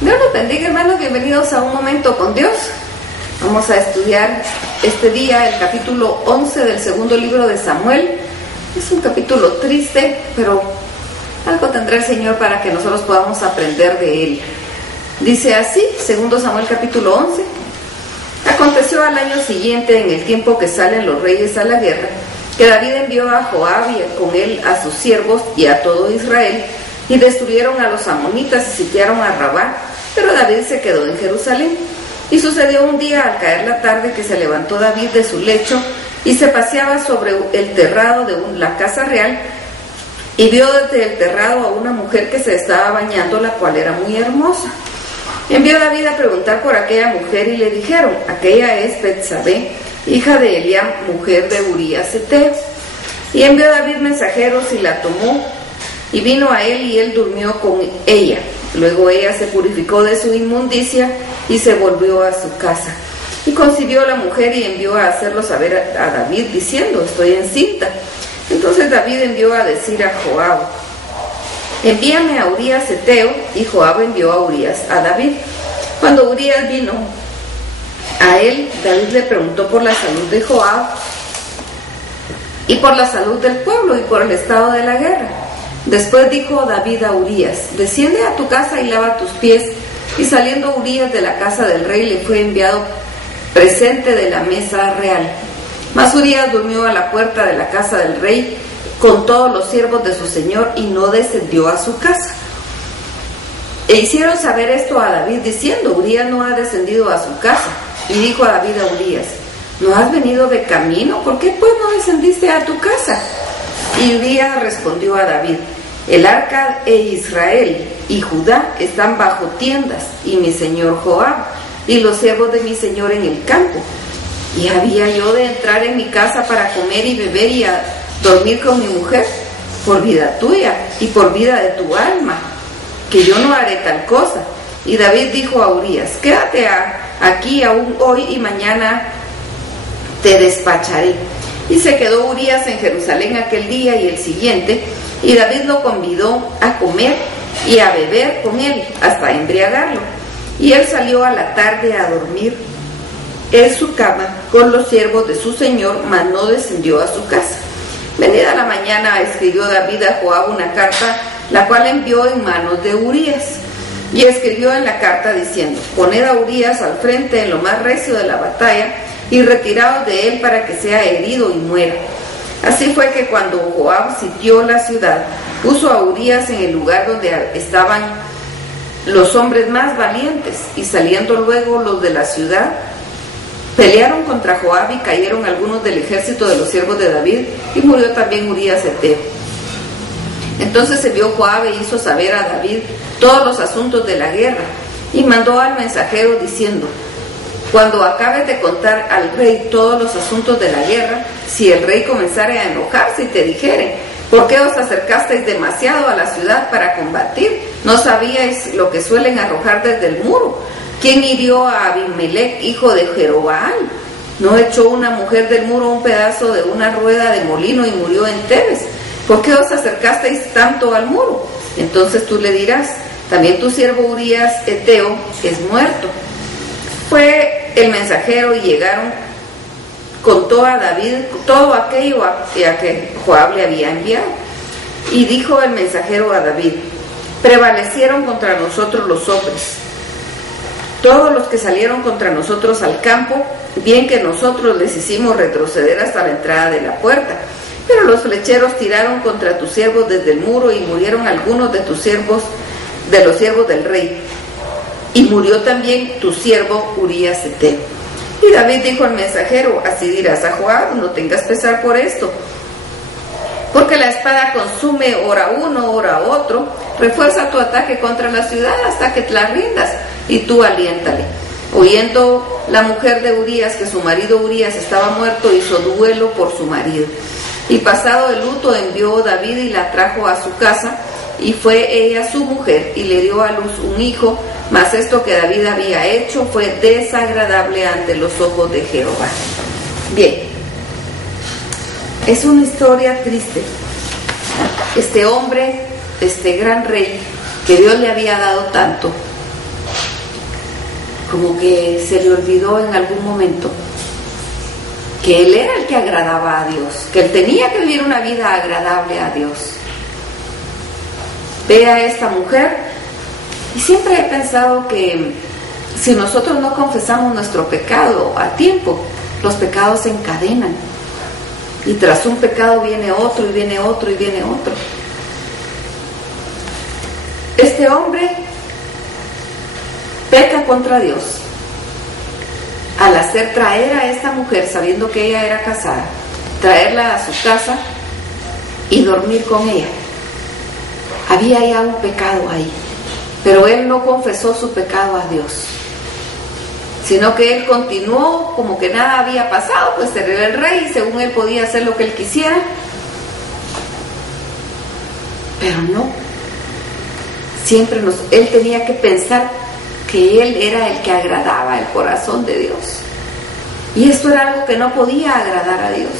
Dios los bendiga, hermanos, bienvenidos a Un Momento con Dios. Vamos a estudiar este día el capítulo 11 del segundo libro de Samuel. Es un capítulo triste, pero algo tendrá el Señor para que nosotros podamos aprender de él. Dice así, segundo Samuel capítulo 11. Aconteció al año siguiente, en el tiempo que salen los reyes a la guerra, que David envió a Joab y con él a sus siervos y a todo Israel, y destruyeron a los amonitas y sitiaron a Rabá, pero David se quedó en Jerusalén. Y sucedió un día al caer la tarde que se levantó David de su lecho y se paseaba sobre el terrado de la casa real, y vio desde el terrado a una mujer que se estaba bañando, la cual era muy hermosa. Envió David a preguntar por aquella mujer y le dijeron: aquella es Betsabé, hija de Eliam, mujer de Urías Heteo. Y envió David mensajeros y la tomó, y vino a él, y él durmió con ella. Luego ella se purificó de su inmundicia y se volvió a su casa. Y concibió la mujer y envió a hacerlo saber a David, diciendo: estoy encinta. Entonces David envió a decir a Joab: envíame a Urías Heteo. Y Joab envió a Urías a David. Cuando Urías vino a él, David le preguntó por la salud de Joab y por la salud del pueblo y por el estado de la guerra. Después dijo David a Urías: desciende a tu casa y lava tus pies. Y saliendo Urías de la casa del rey, le fue enviado presente de la mesa real. Mas Urías durmió a la puerta de la casa del rey con todos los siervos de su señor, y no descendió a su casa. E hicieron saber esto a David, diciendo: Urías no ha descendido a su casa. Y dijo a David a Urías: ¿no has venido de camino? ¿Por qué pues no descendiste a tu casa? Y Urías respondió a David: el arca e Israel y Judá están bajo tiendas, y mi señor Joab y los siervos de mi señor en el campo. ¿Y había yo de entrar en mi casa para comer y beber y a dormir con mi mujer? Por vida tuya y por vida de tu alma, que yo no haré tal cosa. Y David dijo a Urías: quédate aquí aún hoy, y mañana te despacharé. Y se quedó Urías en Jerusalén aquel día y el siguiente, y David lo convidó a comer y a beber con él hasta embriagarlo. Y él salió a la tarde a dormir en su cama con los siervos de su señor, mas no descendió a su casa. Venida la mañana, escribió David a Joab una carta, la cual envió en manos de Urías. Y escribió en la carta diciendo: poned a Urías al frente en lo más recio de la batalla, y retiraos de él para que sea herido y muera. Así fue que cuando Joab sitió la ciudad, puso a Urías en el lugar donde estaban los hombres más valientes, y saliendo luego los de la ciudad, pelearon contra Joab, y cayeron algunos del ejército de los siervos de David, y murió también Urías Heteo. Entonces envió Joab e hizo saber a David todos los asuntos de la guerra, y mandó al mensajero diciendo: cuando acabes de contar al rey todos los asuntos de la guerra, si el rey comenzare a enojarse y te dijere: ¿por qué os acercasteis demasiado a la ciudad para combatir? ¿No sabíais lo que suelen arrojar desde el muro? ¿Quién hirió a Abimelech, hijo de Jerobaal? ¿No echó una mujer del muro un pedazo de una rueda de molino y murió en Tebes? ¿Por qué os acercasteis tanto al muro? Entonces tú le dirás: también tu siervo Urías Heteo es muerto. Fue el mensajero, y llegaron, contó a David todo aquello a que Joab le había enviado. Y dijo el mensajero a David: prevalecieron contra nosotros los hombres, todos los que salieron contra nosotros al campo, bien que nosotros les hicimos retroceder hasta la entrada de la puerta. Pero los flecheros tiraron contra tus siervos desde el muro, y murieron algunos de tus siervos, de los siervos del rey. Y murió también tu siervo Urías Heteo. Y David dijo al mensajero: así dirás a Joab: no tengas pesar por esto, porque la espada consume ora uno, ora otro. Refuerza tu ataque contra la ciudad hasta que te la rindas, y tú aliéntale. Oyendo la mujer de Urías que su marido Urías estaba muerto, hizo duelo por su marido. Y pasado el luto, envió David y la trajo a su casa, y fue ella su mujer, y le dio a luz un hijo. Mas esto que David había hecho fue desagradable ante los ojos de Jehová. Bien, es una historia triste. Este hombre, este gran rey, que Dios le había dado tanto, como que se le olvidó en algún momento que él era el que agradaba a Dios, que él tenía que vivir una vida agradable a Dios. Ve a esta mujer, y siempre he pensado que si nosotros no confesamos nuestro pecado a tiempo, los pecados se encadenan, y tras un pecado viene otro, y viene otro, y viene otro. Este hombre peca contra Dios al hacer traer a esta mujer, sabiendo que ella era casada, traerla a su casa y dormir con ella. Había ya un pecado ahí, pero él no confesó su pecado a Dios, sino que él continuó como que nada había pasado, pues era el rey y según él podía hacer lo que él quisiera, pero no. Siempre él tenía que pensar que él era el que agradaba el corazón de Dios. Y esto era algo que no podía agradar a Dios.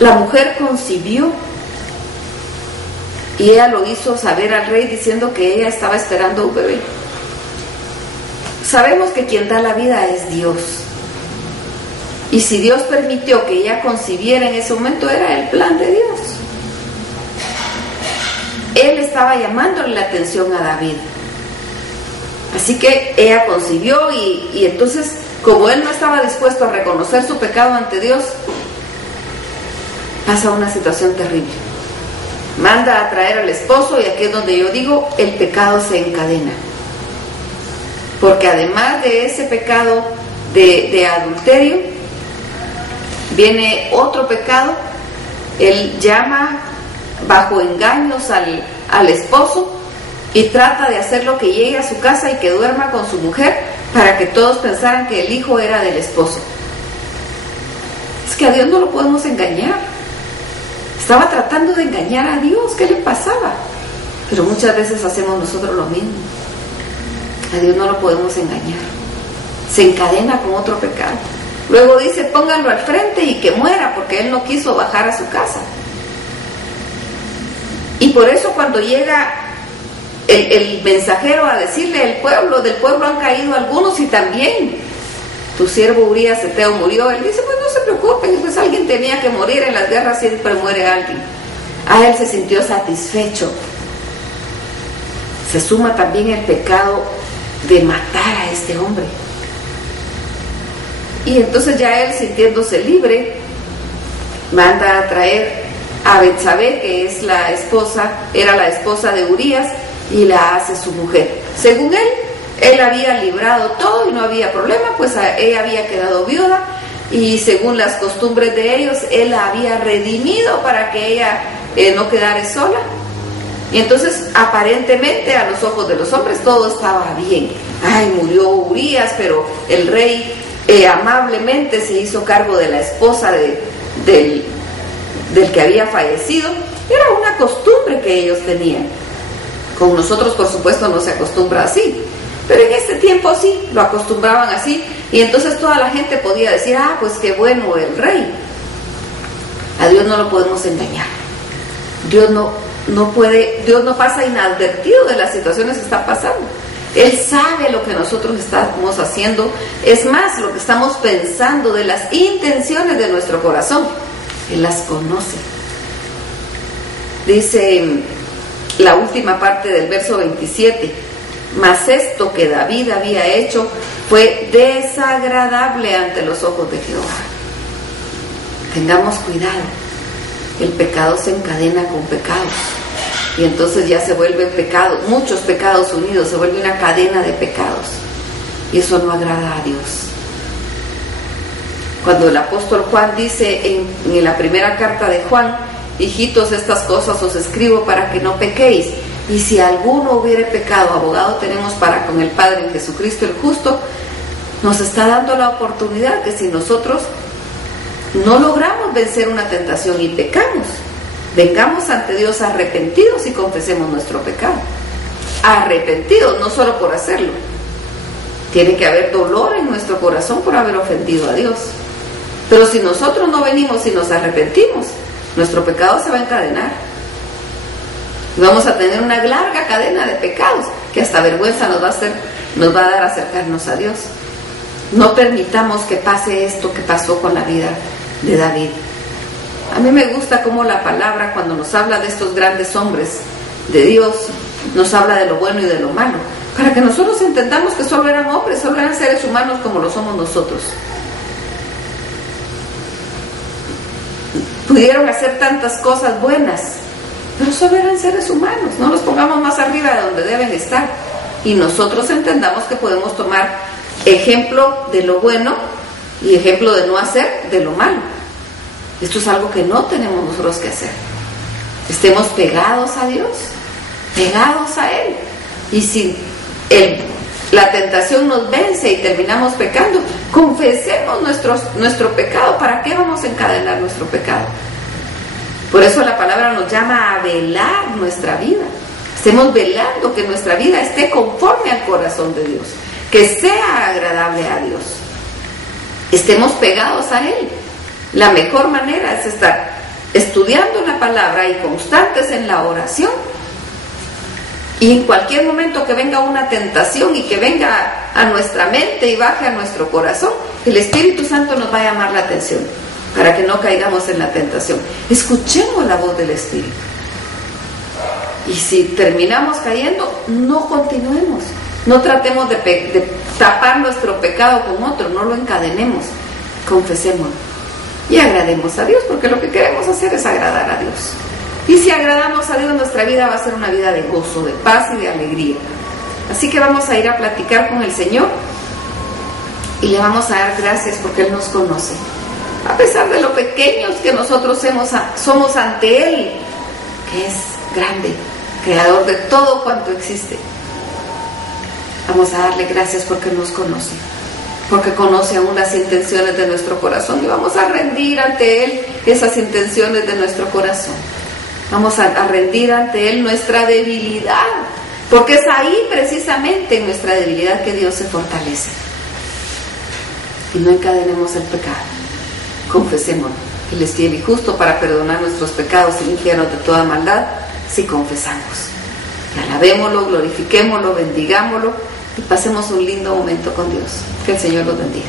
La mujer concibió y ella lo hizo saber al rey diciendo que ella estaba esperando un bebé. Sabemos que quien da la vida es Dios. Y si Dios permitió que ella concibiera en ese momento, era el plan de Dios. Él estaba llamándole la atención a David. Así que ella concibió y entonces, como él no estaba dispuesto a reconocer su pecado ante Dios, pasa una situación terrible. Manda a traer al esposo y aquí es donde yo digo, el pecado se encadena. Porque además de ese pecado de adulterio, viene otro pecado. Él llama bajo engaños al esposo y trata de hacer lo que llegue a su casa y que duerma con su mujer para que todos pensaran que el hijo era del esposo. Es que a Dios no lo podemos engañar. Estaba tratando de engañar a Dios. ¿Qué le pasaba? Pero muchas veces hacemos nosotros lo mismo. A Dios no lo podemos engañar. Se encadena con otro pecado. Luego dice, pónganlo al frente y que muera, porque él no quiso bajar a su casa. Y por eso cuando llega el mensajero a decirle del pueblo han caído algunos y también tu siervo Urías Eteo murió, él dice, pues no se preocupen, pues alguien tenía que morir, en las guerras siempre muere alguien. Él se sintió satisfecho. Se suma también el pecado de matar a este hombre. Y entonces ya él, sintiéndose libre, manda a traer a Betsabé, que es era la esposa de Urías, y la hace su mujer. Según él había librado todo y no había problema, pues ella había quedado viuda y según las costumbres de ellos, él la había redimido para que ella no quedara sola. Y entonces aparentemente a los ojos de los hombres todo estaba bien. Murió Urías, pero el rey amablemente se hizo cargo de la esposa del que había fallecido. Era una costumbre que ellos tenían. Con nosotros, por supuesto, no se acostumbra así, pero en ese tiempo sí, lo acostumbraban así, y entonces toda la gente podía decir, pues qué bueno el rey. A Dios no lo podemos engañar. Dios no pasa inadvertido de las situaciones que están pasando. Él sabe lo que nosotros estamos haciendo, es más, lo que estamos pensando, de las intenciones de nuestro corazón. Él las conoce. Dice la última parte del verso 27, mas esto que David había hecho fue desagradable ante los ojos de Jehová. Tengamos cuidado, el pecado se encadena con pecados y entonces ya se vuelven pecados, muchos pecados unidos, se vuelve una cadena de pecados y eso no agrada a Dios. Cuando el apóstol Juan dice en la primera carta de Juan, hijitos, estas cosas os escribo para que no pequéis, y si alguno hubiere pecado, abogado tenemos para con el Padre en Jesucristo el justo. Nos está dando la oportunidad que si nosotros no logramos vencer una tentación y pecamos, vengamos ante Dios arrepentidos y confesemos nuestro pecado. Arrepentidos, no solo por hacerlo. Tiene que haber dolor en nuestro corazón por haber ofendido a Dios. Pero si nosotros no venimos y nos arrepentimos, nuestro pecado se va a encadenar. Y vamos a tener una larga cadena de pecados que hasta vergüenza nos va a dar acercarnos a Dios. No permitamos que pase esto que pasó con la vida de David. A mí me gusta cómo la palabra, cuando nos habla de estos grandes hombres de Dios, nos habla de lo bueno y de lo malo, para que nosotros entendamos que solo eran hombres, solo eran seres humanos como lo somos nosotros. Pudieron hacer tantas cosas buenas, pero solo eran seres humanos. No los pongamos más arriba de donde deben estar, y nosotros entendamos que podemos tomar ejemplo de lo bueno y ejemplo de no hacer de lo malo. Esto es algo que no tenemos nosotros que hacer. Estemos pegados a Dios, pegados a Él, y si la tentación nos vence y terminamos pecando, confesemos nuestro pecado. ¿Para qué vamos a encadenar nuestro pecado? Por eso la palabra nos llama a velar nuestra vida. Estemos velando que nuestra vida esté conforme al corazón de Dios, que sea agradable a Dios. Estemos pegados a Él. La mejor manera es estar estudiando la palabra y constantes en la oración. Y en cualquier momento que venga una tentación y que venga a nuestra mente y baje a nuestro corazón, el Espíritu Santo nos va a llamar la atención para que no caigamos en la tentación. Escuchemos la voz del Espíritu. Y si terminamos cayendo, no continuemos. No tratemos de tapar nuestro pecado con otro, no lo encadenemos. Confesémoslo y agrademos a Dios, porque lo que queremos hacer es agradar a Dios. Y si agradamos a Dios, nuestra vida va a ser una vida de gozo, de paz y de alegría. Así que vamos a ir a platicar con el Señor y le vamos a dar gracias porque Él nos conoce. A pesar de lo pequeños que nosotros somos ante Él, que es grande, creador de todo cuanto existe. Vamos a darle gracias porque Él nos conoce, porque conoce aún las intenciones de nuestro corazón, y vamos a rendir ante Él esas intenciones de nuestro corazón. Vamos a rendir ante Él nuestra debilidad, porque es ahí precisamente en nuestra debilidad que Dios se fortalece. Y no encadenemos el pecado, confesémoslo. Él es fiel y justo para perdonar nuestros pecados y limpiarnos de toda maldad si confesamos. Y alabémoslo, glorifiquémoslo, bendigámoslo y pasemos un lindo momento con Dios. Que el Señor los bendiga.